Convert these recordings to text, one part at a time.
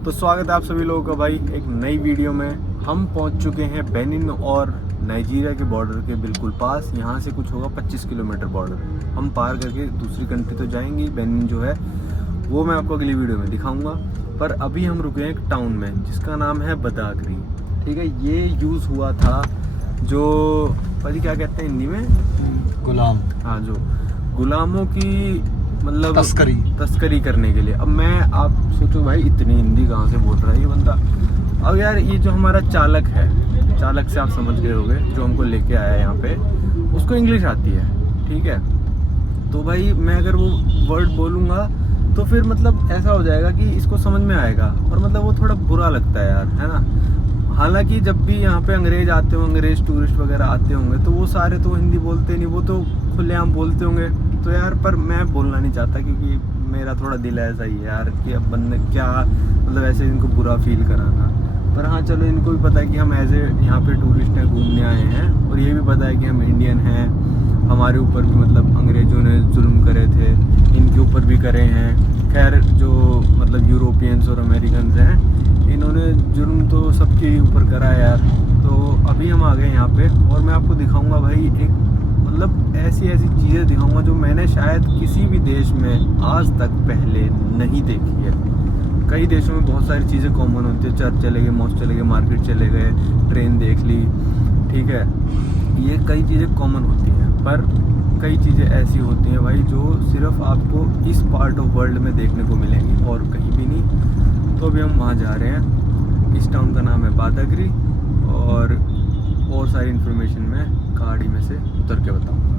तो स्वागत है आप सभी लोगों का भाई एक नई वीडियो में। हम पहुंच चुके हैं बेनिन और नाइजीरिया के बॉर्डर के बिल्कुल पास। यहाँ से कुछ होगा 25 किलोमीटर बॉर्डर। हम पार करके दूसरी कंट्री तो जाएंगे। बेनिन जो है वो मैं आपको अगली वीडियो में दिखाऊंगा, पर अभी हम रुके हैं एक टाउन में जिसका नाम है बदागरी। ठीक है, ये यूज़ हुआ था जो भाई क्या कहते हैं हिंदी में, गुलाम। हाँ, जो गुलामों की मतलब तस्करी करने के लिए। अब मैं आप सोचो भाई इतनी हिंदी कहाँ से बोल रहा है ये बंदा। अब यार ये जो हमारा चालक है, चालक से आप समझ गए होंगे, जो हमको लेके आया है यहाँ पे, उसको इंग्लिश आती है। ठीक है, तो भाई मैं अगर वो वर्ड बोलूँगा तो फिर मतलब ऐसा हो जाएगा कि इसको समझ में आएगा, और मतलब वो थोड़ा बुरा लगता है यार, है ना। हालांकि जब भी यहाँ पे अंग्रेज आते होंगे, अंग्रेज टूरिस्ट वगैरह आते होंगे, तो वो सारे तो हिंदी बोलते नहीं, वो तो खुलेआम बोलते होंगे। तो यार पर मैं बोलना नहीं चाहता क्योंकि मेरा थोड़ा दिल ऐसा ही है यार कि अब बंदे क्या मतलब ऐसे इनको बुरा फील कराना। पर हाँ चलो, इनको भी पता है कि हम एज ए यहाँ पे टूरिस्ट हैं, घूमने आए हैं, और ये भी पता है कि हम इंडियन हैं। हमारे ऊपर भी मतलब अंग्रेज़ों ने जुल्म करे थे, इनके ऊपर भी करे हैं। खैर जो मतलब यूरोपियंस और अमेरिकन हैं, इन्होंने जुल्म तो सबके ऊपर करा है यार। तो अभी हम आ गए यहाँ पे, और मैं आपको दिखाऊंगा भाई एक मतलब ऐसी ऐसी चीज़ें दिखाऊंगा जो मैंने शायद किसी भी देश में आज तक पहले नहीं देखी है। कई देशों में बहुत सारी चीज़ें कॉमन होती है, चर्च चले गए, मॉस्क चले गए, मार्केट चले गए, ट्रेन देख ली, ठीक है, ये कई चीज़ें कॉमन होती हैं। पर कई चीज़ें ऐसी होती हैं भाई जो सिर्फ आपको इस पार्ट ऑफ वर्ल्ड में देखने को मिलेंगी और कहीं भी नहीं। तो अभी हम वहाँ जा रहे हैं। इस टाउन का नाम है बादागरी, और सारी इन्फॉर्मेशन मैं गाड़ी में से उतर के बताऊँगा।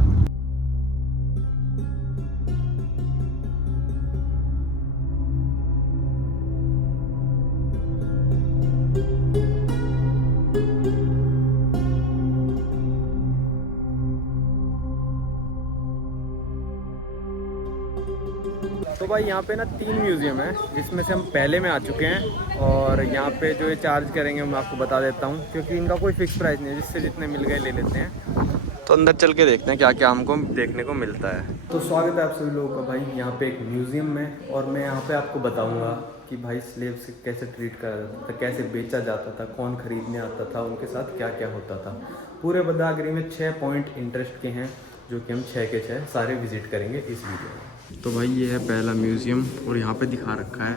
तो भाई यहाँ पे ना 3 म्यूज़ियम है, जिसमें से हम पहले में आ चुके हैं, और यहाँ पे जो ये चार्ज करेंगे मैं आपको बता देता हूँ, क्योंकि इनका कोई फिक्स प्राइस नहीं है, जिससे जितने मिल गए ले लेते हैं। तो अंदर चल के देखते हैं क्या क्या हमको देखने को मिलता है। तो स्वागत है आप सभी लोगों का भाई यहाँ पे एक म्यूज़ियम में, और मैं यहाँ पे आपको बताऊँगा कि भाई स्लेव से कैसे ट्रीट करा जाता था, कैसे बेचा जाता था, कौन खरीदने आता था, उनके साथ क्या क्या होता था। पूरे बदागरी में 6 पॉइंट इंटरेस्ट के हैं, जो कि हम 6 के 6 सारे विजिट करेंगे इस वीडियो में। तो भाई ये है पहला म्यूज़ियम, और यहाँ पे दिखा रखा है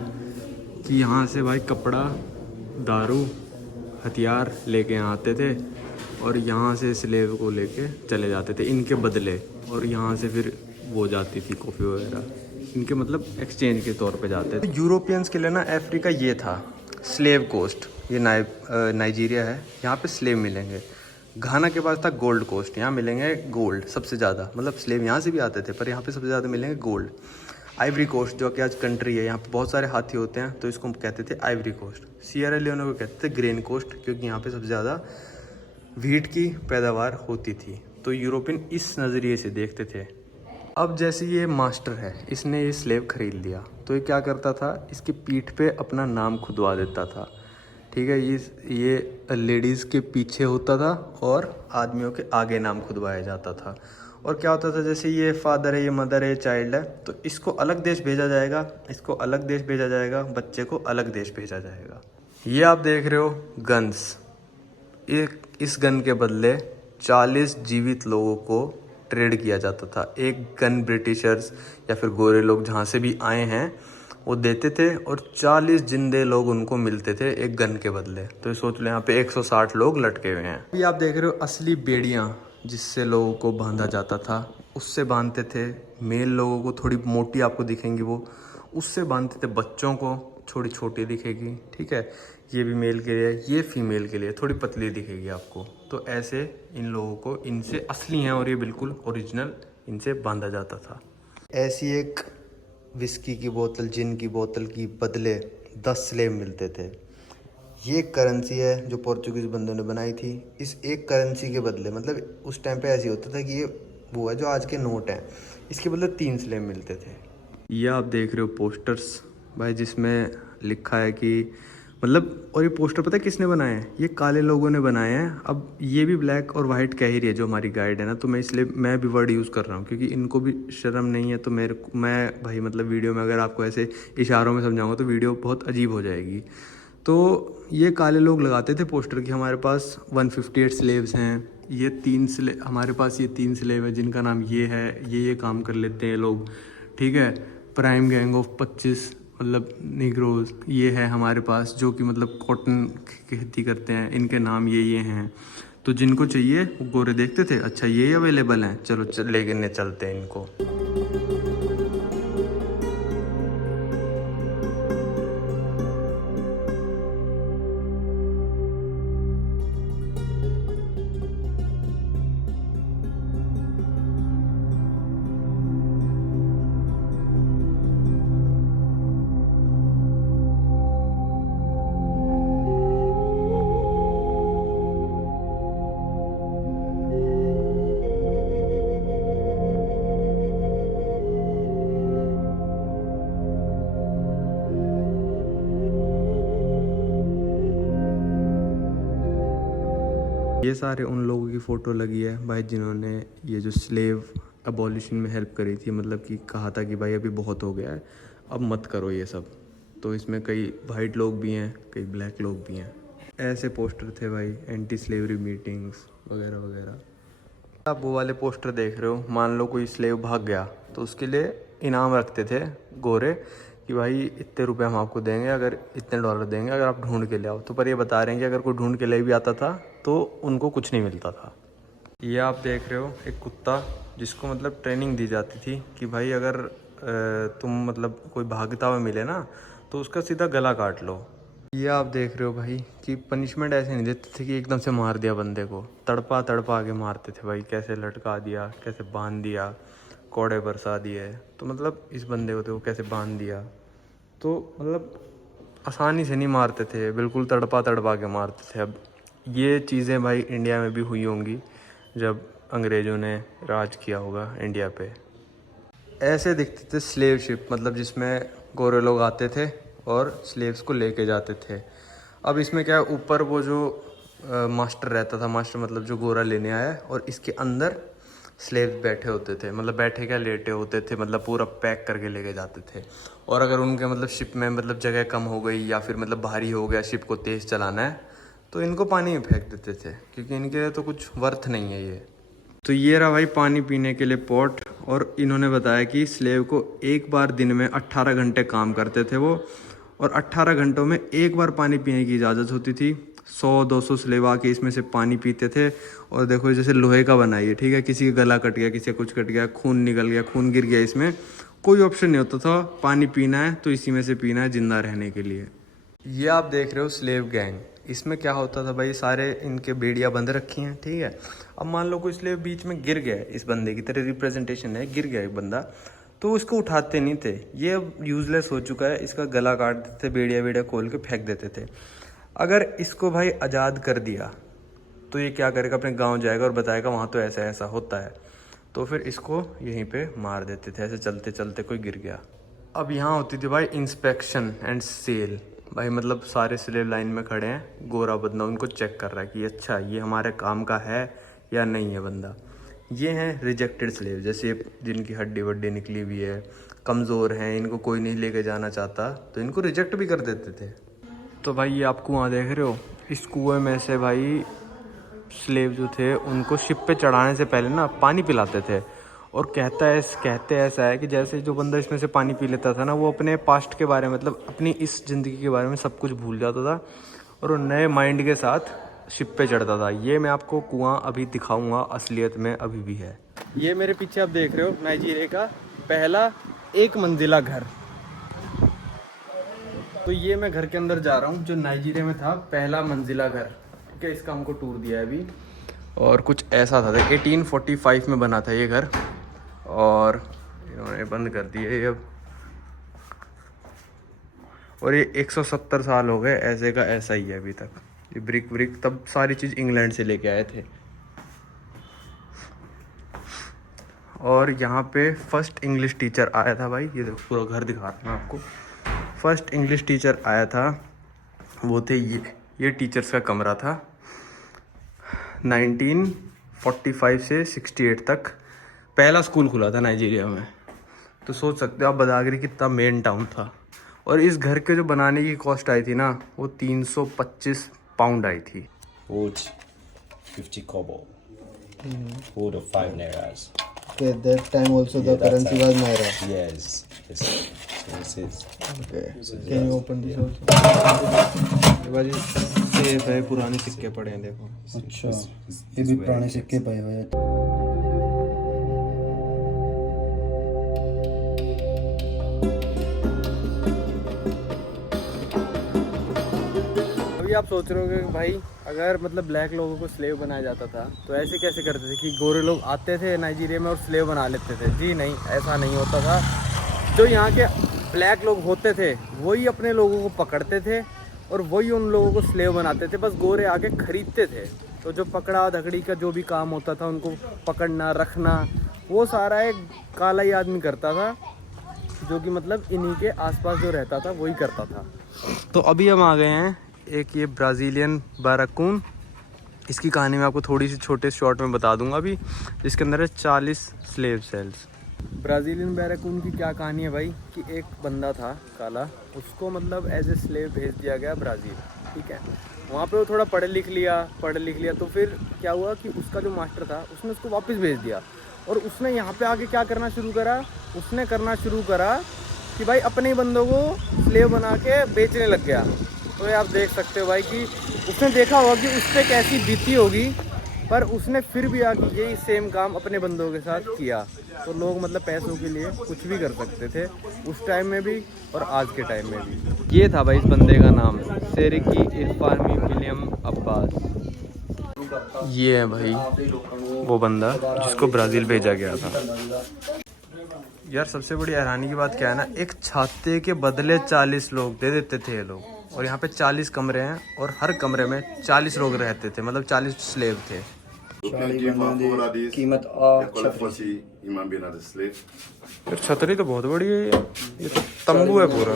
कि यहाँ से भाई कपड़ा, दारू, हथियार लेके यहाँ आते थे, और यहाँ से स्लेव को लेके चले जाते थे इनके बदले, और यहाँ से फिर वो जाती थी कॉफ़ी वगैरह, इनके मतलब एक्सचेंज के तौर पे जाते थे। यूरोपियंस के लिए ना अफ्रीका ये था स्लेव कोस्ट, ये नाइजीरिया है, यहाँ पे स्लेव मिलेंगे। घाना के पास था गोल्ड कोस्ट, यहाँ मिलेंगे गोल्ड सबसे ज़्यादा, मतलब स्लेव यहाँ से भी आते थे पर यहाँ पे सबसे ज़्यादा मिलेंगे गोल्ड। आइवरी कोस्ट जो कि आज कंट्री है, यहाँ पे बहुत सारे हाथी होते हैं, तो इसको कहते थे आइवरी कोस्ट। सियरा लियोने को कहते थे ग्रेन कोस्ट, क्योंकि यहाँ पे सबसे ज़्यादा व्हीट की पैदावार होती थी। तो यूरोपियन इस नज़रिए से देखते थे। अब जैसे ये मास्टर है, इसने ये स्लेव खरीद लिया, तो ये क्या करता था, इसकी पीठ पे अपना नाम खुदवा देता था। ठीक है, ये लेडीज़ के पीछे होता था और आदमियों के आगे नाम खुदवाया जाता था। और क्या होता था, जैसे ये फादर है, ये मदर है, ये चाइल्ड है, तो इसको अलग देश भेजा जाएगा, इसको अलग देश भेजा जाएगा, बच्चे को अलग देश भेजा जाएगा। ये आप देख रहे हो गन्स, इस गन के बदले 40 जीवित लोगों को ट्रेड किया जाता था। एक गन ब्रिटिशर्स या फिर गोरे लोग जहाँ से भी आए हैं वो देते थे, और 40 जिंदे लोग उनको मिलते थे एक गन के बदले। तो ये सोच लो यहाँ पे 160 लोग लटके हुए हैं। अभी आप देख रहे हो असली बेड़ियाँ, जिससे लोगों को बांधा जाता था, उससे बांधते थे। मेल लोगों को थोड़ी मोटी आपको दिखेंगी वो, उससे बांधते थे। बच्चों को थोड़ी छोटी दिखेगी, ठीक है, ये भी मेल के लिए, ये फीमेल के लिए थोड़ी पतली दिखेगी आपको। तो ऐसे इन लोगों को, इनसे असली हैं और ये बिल्कुल ओरिजिनल, इनसे बांधा जाता था। ऐसी एक विस्की की बोतल, जिन की बोतल की बदले 10 स्लेव मिलते थे। ये करेंसी है जो पोर्चुगीज़ बंदों ने बनाई थी। इस एक करेंसी के बदले, मतलब उस टाइम पे ऐसे होता था कि ये वो है जो आज के नोट हैं, इसके बदले 3 स्लेव मिलते थे। ये आप देख रहे हो पोस्टर्स भाई, जिसमें लिखा है कि मतलब। और ये पोस्टर पता है किसने बनाए हैं? ये काले लोगों ने बनाए हैं। अब ये भी ब्लैक और वाइट कह ही रही है जो हमारी गाइड है ना, तो मैं इसलिए मैं भी वर्ड यूज़ कर रहा हूँ क्योंकि इनको भी शर्म नहीं है। तो मैं भाई मतलब वीडियो में अगर आपको ऐसे इशारों में समझाऊंगा तो वीडियो बहुत अजीब हो जाएगी। तो ये काले लोग लगाते थे पोस्टर कि हमारे पास 158 स्लेव्स हैं, ये हमारे पास ये 3 स्लेव है जिनका नाम ये है, ये काम कर लेते हैं लोग, ठीक है। प्राइम गैंग ऑफ 25 मतलब निग्रोज ये है हमारे पास, जो कि मतलब कॉटन की खेती करते हैं, इनके नाम ये हैं। तो जिनको चाहिए वो गोरे देखते थे, अच्छा ये अवेलेबल हैं, चलो लेके चलते हैं इनको। ये सारे उन लोगों की फ़ोटो लगी है भाई जिन्होंने ये जो स्लेव अबॉलिशन में हेल्प करी थी, मतलब कि कहा था कि भाई अभी बहुत हो गया है, अब मत करो ये सब। तो इसमें कई वाइट लोग भी हैं, कई ब्लैक लोग भी हैं। ऐसे पोस्टर थे भाई, एंटी स्लेवरी मीटिंग्स वगैरह वगैरह। आप वो वाले पोस्टर देख रहे हो, मान लो कोई स्लेव भाग गया तो उसके लिए इनाम रखते थे गोरे कि भाई इतने रुपए हम आपको देंगे, अगर इतने डॉलर देंगे अगर आप ढूंढ के ले आओ। तो पर ये बता रहे हैं कि अगर कोई ढूंढ के ले भी आता था तो उनको कुछ नहीं मिलता था। ये आप देख रहे हो एक कुत्ता जिसको मतलब ट्रेनिंग दी जाती थी कि भाई अगर तुम मतलब कोई भागता हुआ मिले ना तो उसका सीधा गला काट लो। ये आप देख रहे हो भाई कि पनिशमेंट ऐसे नहीं देते थे कि एकदम से मार दिया बंदे को, तड़पा तड़पा के मारते थे भाई, कैसे लटका दिया, कैसे बांध दिया, कोड़े बरसा दिए। तो मतलब इस बंदे को देखो कैसे बांध दिया। तो मतलब आसानी से नहीं मारते थे, बिल्कुल तड़पा तड़पा के मारते थे। अब ये चीज़ें भाई इंडिया में भी हुई होंगी जब अंग्रेज़ों ने राज किया होगा इंडिया पे। ऐसे दिखते थे स्लेव शिप, मतलब जिसमें गोरे लोग आते थे और स्लेव्स को लेके जाते थे। अब इसमें क्या है, ऊपर वो जो मास्टर रहता था, मास्टर मतलब जो गोरा लेने आया, और इसके अंदर स्लेव्स बैठे होते थे, मतलब बैठे क्या लेटे होते थे, मतलब पूरा पैक करके लेके जाते थे। और अगर उनके मतलब शिप में मतलब जगह कम हो गई या फिर मतलब भारी हो गया, शिप को तेज़ चलाना है, तो इनको पानी में फेंक देते थे क्योंकि इनके लिए तो कुछ वर्थ नहीं है ये। तो ये रहा भाई पानी पीने के लिए पॉट। और इन्होंने बताया कि स्लेव को एक बार दिन में 18 घंटे काम करते थे वो, और 18 घंटों में एक बार पानी पीने की इजाज़त होती थी। 100-200 स्लेव आके इसमें से पानी पीते थे। और देखो जैसे लोहे का बना है, ठीक है, किसी का गला कट गया, किसी का कुछ कट गया, खून निकल गया, खून गिर गया, इसमें कोई ऑप्शन नहीं होता था, पानी पीना है तो इसी में से पीना है जिंदा रहने के लिए। ये आप देख रहे हो स्लेव गैंग। इसमें क्या होता था भाई, सारे इनके बेड़ियाँ बंद रखी हैं, ठीक है। अब मान लो कोई स्लेव बीच में गिर गया, इस बंदे की तरह रिप्रेजेंटेशन है, गिर गया एक बंदा, तो उसको उठाते नहीं थे, ये अब यूजलेस हो चुका है, इसका गला काट देते थे, बेड़िया खोल के फेंक देते थे। अगर इसको भाई आज़ाद कर दिया तो ये क्या करेगा, अपने गांव जाएगा और बताएगा वहाँ तो ऐसा ऐसा होता है। तो फिर इसको यहीं पे मार देते थे, ऐसे चलते चलते कोई गिर गया। अब यहाँ होती थी भाई इंस्पेक्शन एंड सेल। भाई मतलब सारे स्लेव लाइन में खड़े हैं, गोरा बंदा उनको चेक कर रहा है कि अच्छा ये हमारे काम का है या नहीं है बंदा। ये हैं रिजेक्टेड स्लेव, जैसे जिनकी हड्डी वड्डी निकली हुई है, कमज़ोर हैं, इनको कोई नहीं लेके जाना चाहता, तो इनको रिजेक्ट भी कर देते थे। तो भाई ये आप कुआं देख रहे हो, इस कुएं में से भाई स्लेव जो थे उनको शिप पे चढ़ाने से पहले ना पानी पिलाते थे। और कहते ऐसा है कि जैसे जो बंदा इसमें से पानी पी लेता था ना, वो अपने पास्ट के बारे में, मतलब अपनी इस ज़िंदगी के बारे में सब कुछ भूल जाता था और वो नए माइंड के साथ शिप पे चढ़ता था। ये मैं आपको कुआं अभी दिखाऊंगा, असलियत में अभी भी है। ये मेरे पीछे आप देख रहे हो नाइजीरिया का पहला 1 मंजिला घर। तो ये मैं घर के अंदर जा रहा हूँ, जो नाइजीरिया में था पहला मंजिला घर, ठीक है। इसका हमको टूर दिया है अभी। और कुछ ऐसा था, 1845 में बना था ये घर और इन्होंने बंद कर दिया ये अब। और ये 170 साल हो गए, ऐसे का ऐसा ही है अभी तक। ये ब्रिक तब सारी चीज़ इंग्लैंड से लेके आए थे। और यहाँ पे फर्स्ट इंग्लिश टीचर आया था भाई, ये देखो पूरा घर दिखा रहा हूँ मैं आपको। फर्स्ट इंग्लिश टीचर आया था वो थे ये टीचर्स का कमरा था। 1945 से 68 तक पहला स्कूल खुला था नाइजीरिया में। तो सोच सकते हो आप बदागरी कितना मेन टाउन था। और इस घर के जो बनाने की कॉस्ट आई थी ना, वो 325 पाउंड आई थी। Wood, 50 kobo. Wood of 5 nairas. Okay, that time also the that currency time. was naira. Yes. Yes. So this is. Okay. Can you open this also? भाई सेफ है, पुराने सिक्के पड़े हैं देखो। अच्छा, ये भी पुराने सिक्के पए हुए हैं। अभी आप सोच रहे होगे कि भाई अगर मतलब ब्लैक लोगों को स्लेव बनाया जाता था तो ऐसे कैसे करते थे कि गोरे लोग आते थे नाइजीरिया में और स्लेव बना लेते थे? जी नहीं, ऐसा नहीं होता था। जो यहाँ के ब्लैक लोग होते थे वही अपने लोगों को पकड़ते थे और वही उन लोगों को स्लेव बनाते थे, बस गोरे आके खरीदते थे। तो जो पकड़ा धकड़ी का जो भी काम होता था, उनको पकड़ना रखना, वो सारा एक काला ही आदमी करता था, जो कि मतलब इन्हीं के आसपास जो रहता था वही करता था। तो अभी हम आ गए हैं एक ये ब्राज़ीलियन बैराकून। इसकी कहानी मैं आपको थोड़ी सी छोटे शॉर्ट में बता दूंगा अभी, जिसके अंदर है 40 स्लेव सेल्स। ब्राज़ीलियन बैराकून की क्या कहानी है भाई कि एक बंदा था काला, उसको मतलब एज ए स्लेव भेज दिया गया ब्राज़ील, ठीक है। वहाँ पे वो थोड़ा पढ़ लिख लिया तो फिर क्या हुआ कि उसका जो मास्टर था उसने उसको वापस भेज दिया और उसने यहाँ पे आके क्या करना शुरू करा, उसने करना शुरू करा कि भाई अपने ही बंदों को स्लेव बना के बेचने लग गया। तो ये आप देख सकते हो भाई कि उसने देखा होगा कि उस पर कैसी बीती होगी, पर उसने फिर भी आके यही सेम काम अपने बंदों के साथ किया। तो लोग मतलब पैसों के लिए कुछ भी कर सकते थे उस टाइम में भी और आज के टाइम में भी। ये था भाई इस बंदे का नाम, सेरिकी इरफानी विलियम अब्बास। ये है भाई वो बंदा जिसको ब्राज़ील भेजा गया था। यार सबसे बड़ी हैरानी की बात क्या है ना, एक छाते के बदले 40 लोग दे देते थे ये लोग। और यहाँ पे 40 कमरे हैं और हर कमरे में 40 लोग रहते थे, मतलब 40 स्लेव थे। कीमत यार छतरी तो बहुत बड़ी है, ये तो तंबू है पूरा।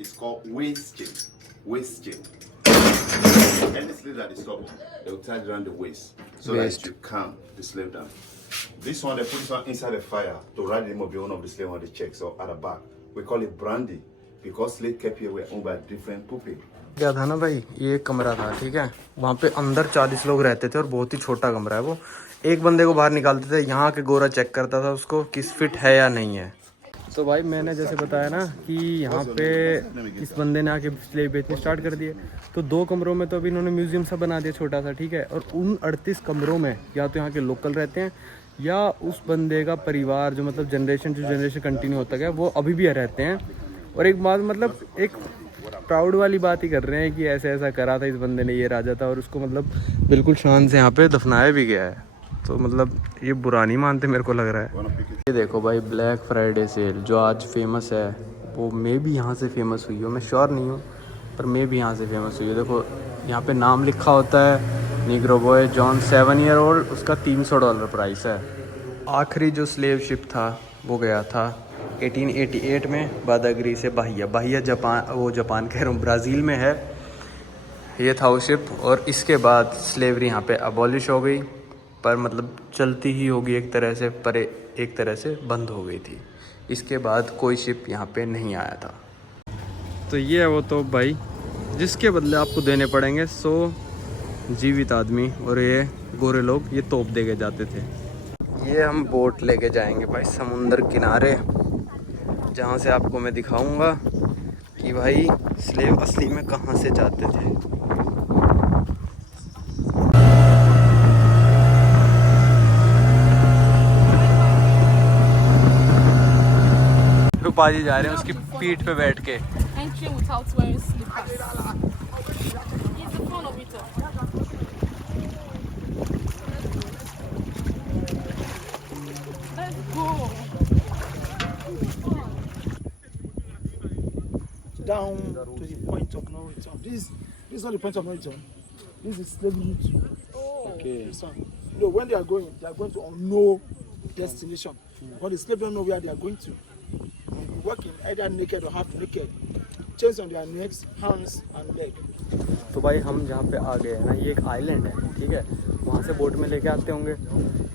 It's called waist chain. Waist chain. Any slave that is stubborn, they will tie it around the waist so that you calm the slave down. This one, they put this one inside the fire to write the name of one of the slave on the checks or at the back. We call it brandy because slave kept here were owned by different people. क्या था ना भाई, ये एक कमरा था, ठीक है। वहाँ पे अंदर 40 लोग रहते थे और बहुत ही छोटा कमरा है वो। एक बंदे को बाहर निकालते थे, यहाँ के गोरा चेक करता था उसको किस फिट है या नहीं है। तो भाई मैंने जैसे बताया ना कि यहाँ पे इस बंदे ने आके स्लेव बेचने स्टार्ट कर दिए। तो 2 कमरों में तो अभी इन्होंने म्यूजियम सा बना दिया छोटा सा, ठीक है। और उन 38 कमरों में या तो यहाँ के लोकल रहते हैं या उस बंदे का परिवार जो मतलब जनरेशन कंटिन्यू होता गया वो अभी भी रहते हैं। और एक बात मतलब एक प्राउड वाली बात ही कर रहे हैं कि ऐसे ऐसा करा था इस बंदे ने, ये राजा था और उसको मतलब बिल्कुल शान से यहाँ पे दफनाया भी गया है। तो मतलब ये बुरा नहीं मानते मेरे को लग रहा है। ये देखो भाई ब्लैक फ्राइडे सेल जो आज फेमस है, वो मे भी यहाँ से फेमस हुई हो, मैं श्योर नहीं हूँ, पर मे भी यहाँ से फेमस हुई है। देखो यहाँ पे नाम लिखा होता है Negro boy John 7 year old, उसका $300 प्राइस है। आखिरी जो स्लेव शिप था वो गया था 1888 में बादागरी से बाहिया जापान, वो जापान कह रहा हूँ ब्राज़ील में है। ये था वो शिप और इसके बाद स्लेवरी यहाँ पे अबॉलिश हो गई, पर मतलब चलती ही होगी एक तरह से, पर एक तरह से बंद हो गई थी। इसके बाद कोई शिप यहाँ पे नहीं आया था। तो ये है वो तो भाई जिसके बदले आपको देने पड़ेंगे 100 जीवित आदमी, और ये गोरे लोग ये तोप दे के जाते थे। ये हम बोट लेके जाएंगे भाई समुंदर किनारे, जहाँ से आपको मैं दिखाऊंगा कि भाई स्लेव असली में कहाँ से जाते थे। पाजी जा रहे हैं उसकी पीठ पे बैठ के। down to the point of no return. This is not the point of no return. This is slavery too. Okay. This one. You know, when they are going to unknown destination. Because the slaves don't know where they are going to. You're working either naked or half naked. Chains on their necks, hands and leg. तो भाई हम जहाँ पे आ गए हैं ना, ये एक आइलैंड है, ठीक है। वहाँ से बोट में लेके आते होंगे,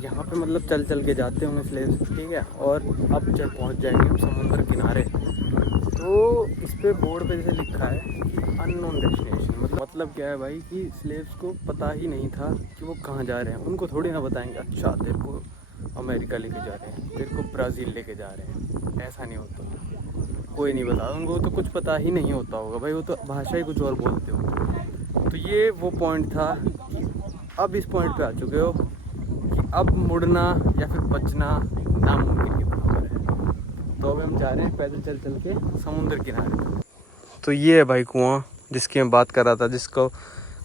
यहाँ पे मतलब चल चल के जाते होंगे स्लेव्स, ठीक है। और अब जब पहुँच जाएंगे हम समुद्र किनारे, तो इस पे बोर्ड पे जैसे लिखा है कि अननोन डेस्टिनेशन। मतलब क्या है भाई कि स्लेव्स को पता ही नहीं था कि वो कहाँ जा रहे हैं। उनको थोड़ी ना बताएंगे अच्छा तेरे को अमेरिका लेके जा रहे हैं, तेरे को ब्राज़ील लेके जा रहे हैं, ऐसा नहीं होता। कोई नहीं बता, उनको तो कुछ पता ही नहीं होता होगा भाई, वो तो भाषा ही कुछ और बोलते होंगे। तो ये वो पॉइंट था कि अब इस पॉइंट पे आ चुके हो कि अब मुड़ना या फिर बचना नामुमकिन के बराबर है। तो अब हम जा रहे हैं पैदल चल चल के समुद्र किनारे। तो ये है भाई कुआं जिसकी मैं बात कर रहा था, जिसको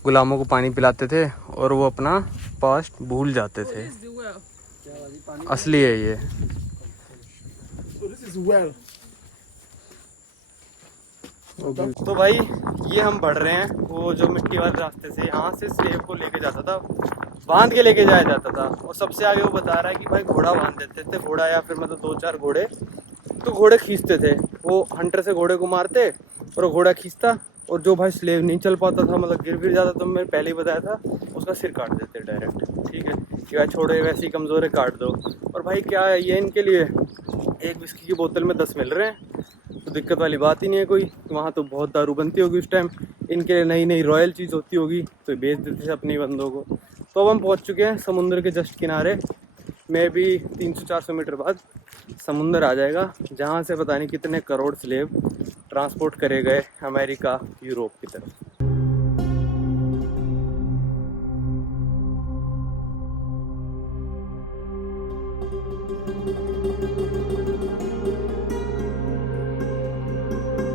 गुलामों को पानी पिलाते थे और वो अपना पास्ट भूल जाते थे। असली है ये। So this is well. तो भाई ये हम बढ़ रहे हैं वो जो मिट्टी वाले रास्ते से, यहाँ से स्लेव को लेके जाता था, बांध के लेके जाया जाता था। और सबसे आगे वो बता रहा है कि भाई घोड़ा बांध देते थे, घोड़ा या फिर मतलब 2-4 घोड़े, तो घोड़े खींचते थे। वो हंटर से घोड़े को मारते और वो घोड़ा खींचता, और जो भाई स्लेव नहीं चल पाता था, मतलब गिर जाता, तो मैंने पहले ही बताया था, उसका सिर काट देते डायरेक्ट, ठीक है कि भाई छोड़ो वैसे ही कमज़ोर है, काट दो। और भाई क्या है ये इनके लिए, एक विस्की की बोतल में 10 मिल रहे हैं, तो दिक्कत वाली बात ही नहीं है कोई। वहाँ तो बहुत दारू बनती होगी उस टाइम, इनके लिए नई नई रॉयल चीज़ होती होगी, तो बेच देते थे अपने बंदों को। तो अब हम पहुँच चुके हैं समुद्र के जस्ट किनारे। मैं भी 300-400 मीटर बाद समुंदर आ जाएगा, जहाँ से पता नहीं कितने करोड़ स्लेव ट्रांसपोर्ट करे गए अमेरिका, यूरोप की तरफ।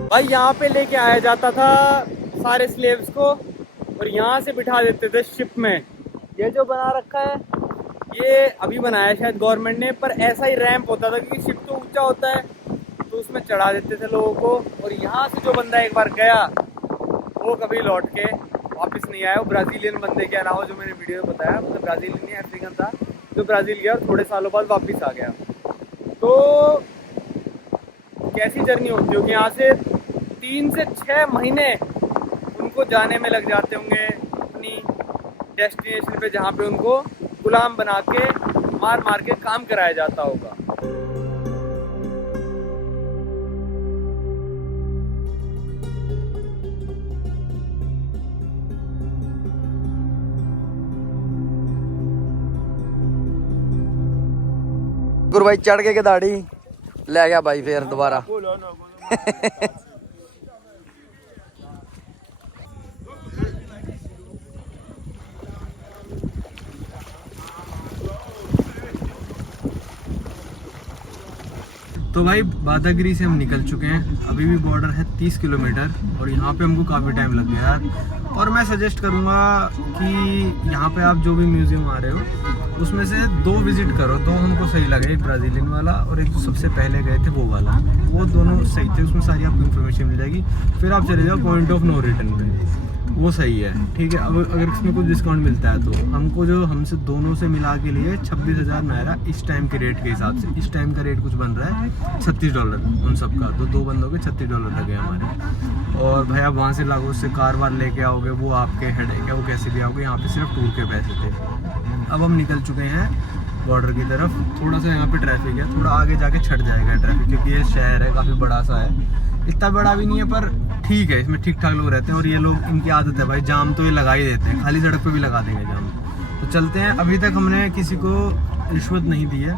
भाई यहाँ पे लेके आया जाता था सारे स्लेव्स को और यहाँ से बिठा देते थे शिप में। ये जो बना रखा है ये अभी बनाया शायद गवर्नमेंट ने, पर ऐसा ही रैंप होता था क्योंकि शिप तो ऊंचा होता है, तो उसमें चढ़ा देते थे लोगों को। और यहाँ से जो बंदा एक बार गया वो कभी लौट के वापस नहीं आया। वो ब्राज़ीलियन बंदे के अलावा जो मैंने वीडियो में बताया, मतलब ब्राज़ीलियन नहीं अफ्रीकन था, जो ब्राज़ील गया और थोड़े सालों बाद वापस आ गया। तो कैसी जर्नी होती होगी, यहाँ से 3 से 6 महीने उनको जाने में लग जाते होंगे अपनी डेस्टिनेशन पे, जहाँ पे उनको गुलाम बना के मार मार के काम कराया जाता होगा। गुरु भाई चढ़ के दाढ़ी ले गया भाई फिर दोबारा। तो भाई बादागिरी से हम निकल चुके हैं, अभी भी बॉर्डर है 30 किलोमीटर और यहाँ पे हमको काफ़ी टाइम लग गया यार। और मैं सजेस्ट करूँगा कि यहाँ पे आप जो भी म्यूज़ियम आ रहे हो उसमें से 2 विज़िट करो, 2 हमको सही लगे, एक ब्राज़ीलियन वाला और एक जो सबसे पहले गए थे वो वाला, वो दोनों सही थे, उसमें सारी आपको इन्फॉर्मेशन मिल जाएगी। फिर आप चले जाओ पॉइंट ऑफ नो रिटर्न पे, वो सही है, ठीक है। अब अगर इसमें कुछ डिस्काउंट मिलता है तो हमको जो हमसे दोनों से मिला के लिए 26,000 नायरा इस टाइम के रेट के हिसाब से, इस टाइम का रेट कुछ बन रहा है $36 उन सब का, तो 2 बंदों के $36 लगे हमारे। और भाई आप वहाँ से लागो से कार वार लेके आओगे वो आपके हेड है, वो कैसे भी आओगे, यहाँ पे सिर्फ टूर के पैसे थे। अब हम निकल चुके हैं बॉर्डर की तरफ। थोड़ा सा यहाँ पे ट्रैफिक है, थोड़ा आगे जाके छट जाएगा ट्रैफिक, क्योंकि ये शहर है काफ़ी बड़ा सा है, इतना बड़ा भी नहीं है पर ठीक है, इसमें ठीक ठाक लोग रहते हैं। और ये लोग, इनकी आदत है भाई, जाम तो ये लगा ही देते हैं, खाली सड़क पे भी लगा देंगे जाम। तो चलते हैं। अभी तक हमने किसी को रिश्वत नहीं दी है,